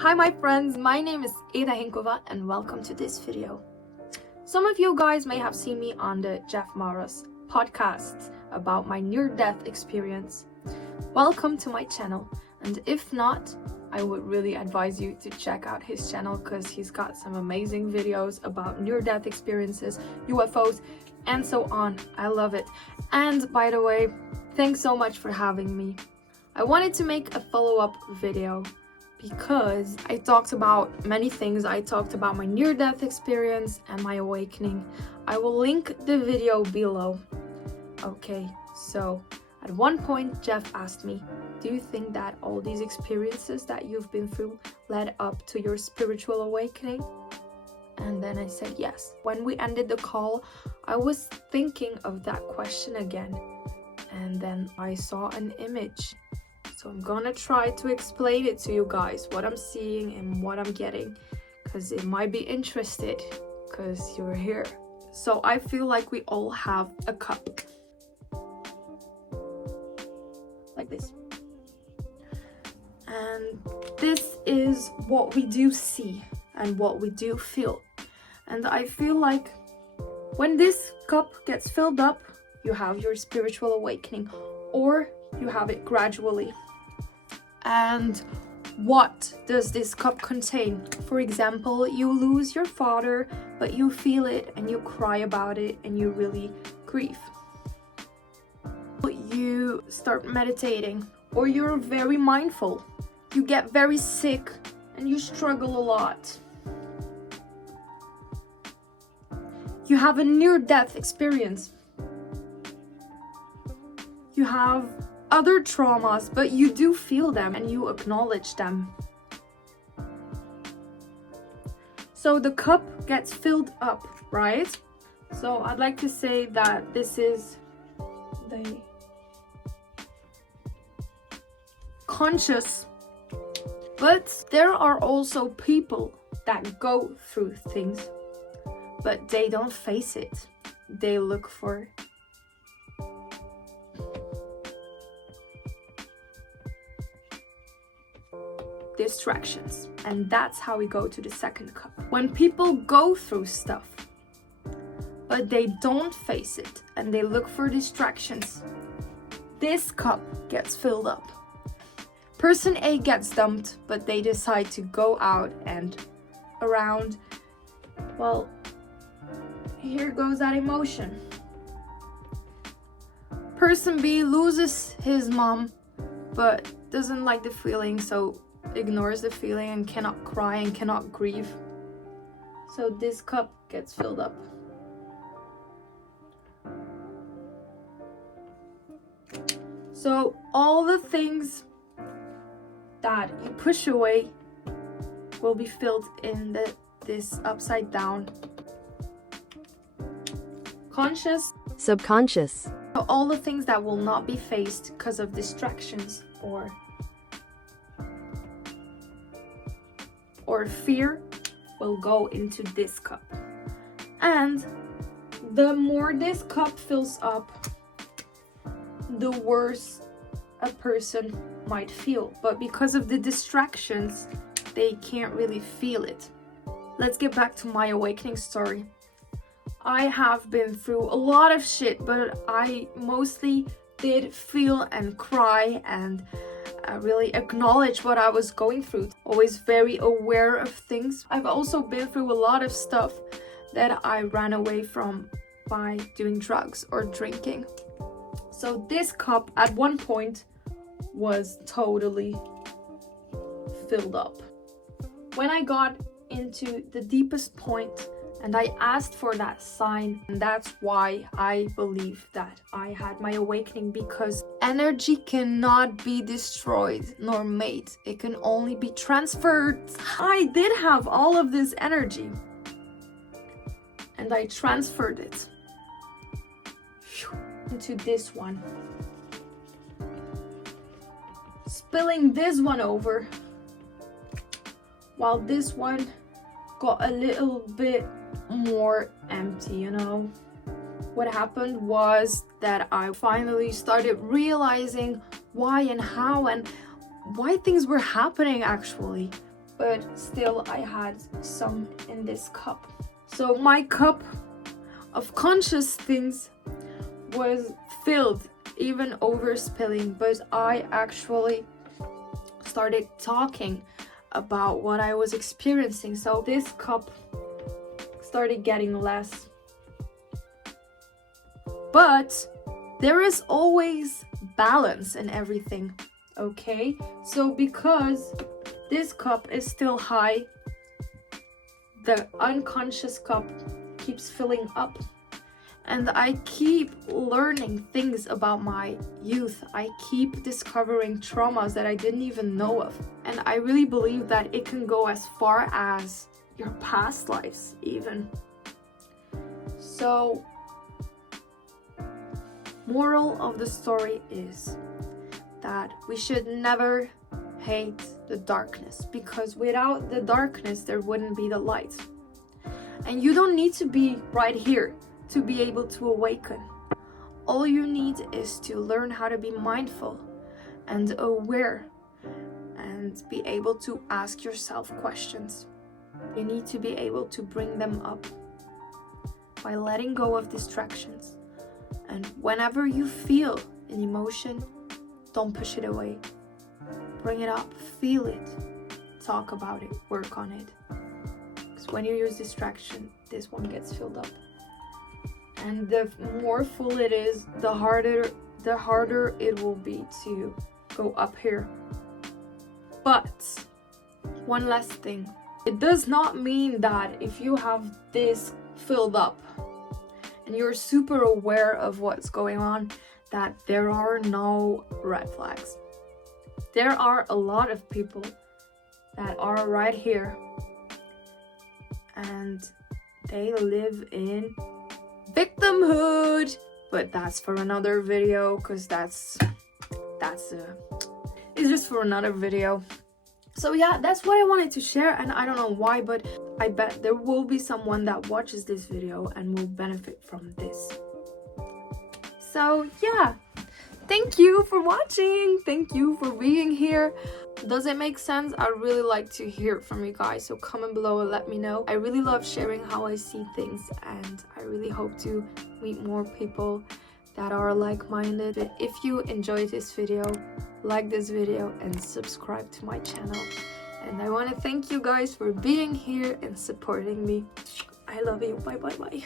Hi my friends, my name is Eda Hinkova and welcome to this video. Some of you guys may have seen me on the JeffMara's podcast about my near-death experience. Welcome to my channel, and if not, I would really advise you to check out his channel because he's got some amazing videos about near-death experiences, UFOs, and so on. I love it. And by the way, thanks so much for having me. I wanted to make a follow-up video because I talked about many things. I talked about my near-death experience and my awakening. I will link the video below. Okay, so at one point Jeff asked me, do you think that all these experiences that you've been through led up to your spiritual awakening? And then I said yes. When we ended the call, I was thinking of that question again. And then I saw an image. So I'm gonna try to explain it to you guys, what I'm seeing and what I'm getting, because it might be interested, because you're here. So I feel like we all have a cup. Like this. And this is what we do see and what we do feel. And I feel like when this cup gets filled up, you have your spiritual awakening, or you have it gradually. And what does this cup contain? For example, you lose your father, but you feel it and you cry about it and you really grieve. You start meditating, or you're very mindful. You get very sick and you struggle a lot. You have a near-death experience. You have other traumas, but you do feel them and you acknowledge them. So the cup gets filled up, right? So I'd like to say that this is the conscious, but there are also people that go through things, but they don't face it. They look for distractions, and that's how we go to the second cup. When people go through stuff but they don't face it and they look for distractions, this cup gets filled up. Person A gets dumped, but they decide to go out and around. Well, here goes that emotion. Person B loses his mom but doesn't like the feeling, so ignores the feeling and cannot cry and cannot grieve. So this cup gets filled up. So all the things that you push away will be filled in this upside down conscious, subconscious. So all the things that will not be faced because of distractions or fear will go into this cup. And the more this cup fills up, the worse a person might feel. But because of the distractions, they can't really feel it. Let's get back to my awakening story. I have been through a lot of shit, but I mostly did feel and cry and really acknowledge what I was going through. Always very aware of things. I've also been through a lot of stuff that I ran away from by doing drugs or drinking. So this cup at one point was totally filled up. When I got into the deepest point and I asked for that sign, and that's why I believe that I had my awakening, because energy cannot be destroyed nor made. It can only be transferred. I did have all of this energy and I transferred it into this one, spilling this one over, while this one got a little bit more empty, you know. What happened was that I finally started realizing why and how and why things were happening actually. but still I had some in this cup. So my cup of conscious things was filled, even over spilling, but I actually started talking about what I was experiencing. So this cup started getting less. But there is always balance in everything, okay? So because this cup is still high, the unconscious cup keeps filling up. And I keep learning things about my youth. I keep discovering traumas that I didn't even know of. And I really believe that it can go as far as your past lives even. So, moral of the story is that we should never hate the darkness, because without the darkness there wouldn't be the light. And you don't need to be right here to be able to awaken. All you need is to learn how to be mindful and aware and be able to ask yourself questions. You need to be able to bring them up by letting go of distractions. And whenever you feel an emotion, don't push it away. Bring it up, feel it, talk about it, work on it. Because when you use distraction, this one gets filled up. And the more full it is, the harder it will be to go up here. But one last thing. It does not mean that if you have this filled up and you're super aware of what's going on, that there are no red flags. There are a lot of people that are right here and they live in victimhood, but that's for another video, because it's just for another video. So yeah, that's what I wanted to share, and I don't know why, but I bet there will be someone that watches this video and will benefit from this. So yeah, thank you for watching, thank you for being here. Does it make sense? I really like to hear it from you guys, so comment below and let me know. I really love sharing how I see things, and I really hope to meet more people that are like-minded. If you enjoyed this video, like this video and subscribe to my channel. And I want to thank you guys for being here and supporting me. I love you. Bye bye bye.